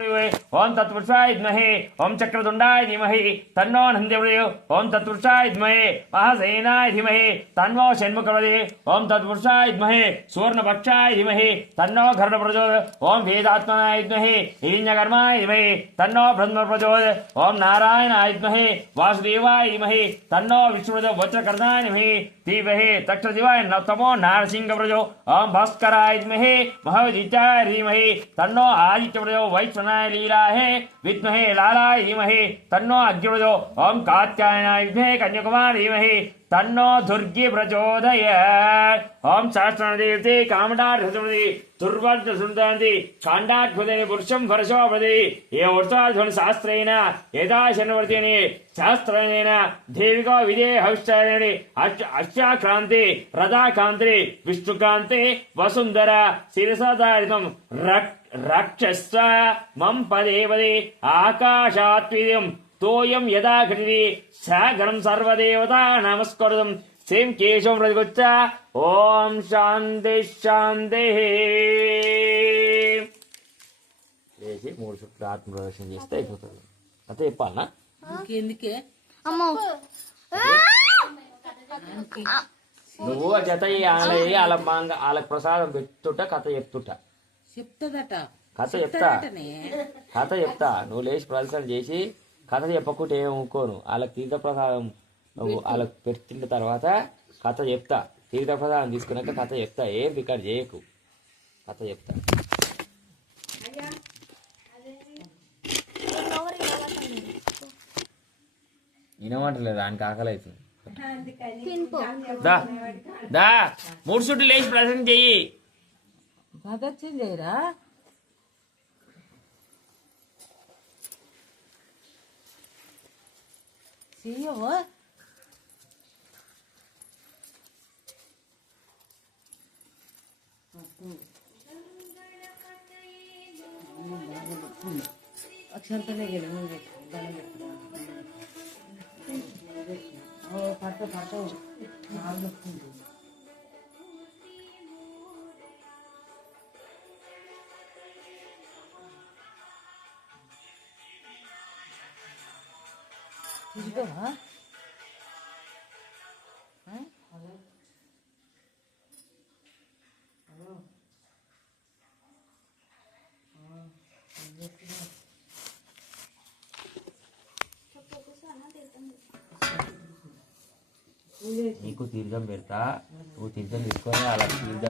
ओम तत्पुरुषाय विद्महे ओम चक्रतुंडाय धीमहि तन्नो नन्दिर्प्रचोदयात् ओम तत्पुरुषाय विद्महे महासेनाय धीमहि तन्नो षण्मुखप्रचोदयात् ओम तत्पुरुषाय विद्महे सुवर्णपक्षाय धीमहि तन्नो गरुडः प्रचोदयात् ओम वेदात्मनाय विद्महे हिरण्यकर्माय धीमहि तन्नो ब्रह्म प्रचोदयात् ओम नारायणाय विद्महे वासुदेवाय धीमहि तन्नो विष्णुप्रचोदयात् वज्रकर्णाय धीमहि धीमहि तक्षशिवाय तमो नारसिंह प्रचोदयात् ओम भास्कराय विद्महे महाविद्याय धीमहि तन्नो आदित्य प्रचोदयात् वैश्वनाय लीलाहे विद्महे लालाय धीमहि तन्नो अग्नि प्रचोदयात् ओम कात्यायनाय विद्महे कन्याकुमारी धीमहि तन्नो दुर्गे प्रचोदयात् ओम सहस्रनामदेवते कामदार्धसुमति दुर्वर्धसुन्दन्ति काण्डाद्भुतेन पुरुषं वर्षोपति ये वर्षाध्वन शास्त्रेण यदा शनवर्तिनि शास्त्रेण देविको विदेहश्चरेणि अष्टाक्रान्ति रथाकान्ति विष्णुकान्ति वसुन्धरा शिरसाधारितं रक्षस्व मम पदे पदे आकाशात्विदं तोयं यदा घटिति सागरं सर्वदेवता नमस्कृतं श्रीं केशवं प्रतिगुच्छ ओम शांति शांति లేచి మూడు చుట్టూ ఆత్మ ప్రదర్శన చేస్తే అయిపోతుంది అంతే చెప్పాలనా ఇంకెందుకే అమ్మో నువ్వు ఆ జత వాళ్ళకి ప్రసాదం పెట్టుట కథ చెప్తుందట కథ చెప్తా నువ్వు లేచి ప్రదర్శన చేసి కథ చెప్పకుంటే ఏమి ఊకోను వాళ్ళకి తీర్థప్రసాదం నువ్వు వాళ్ళకి పెట్టిన తర్వాత కథ చెప్తా తీర్థప్రసాదం తీసుకున్నాక కథ చెప్తా ఏం రికార్డ్ చేయకు కథ చెప్తా వినమంటలేదు దానికి ఆకలి అవుతుంది దా మూడు చుట్టూ లేచి ప్రదర్శన చెయ్యి ప్రదర్శన చేయరా చెయ్యవు అక్షంతనే గెలు పట్ట నాలుగు చూద్దామా నీకు తీర్థం పెడతా నువ్వు తీర్థం తీసుకొని అలా తీర్థం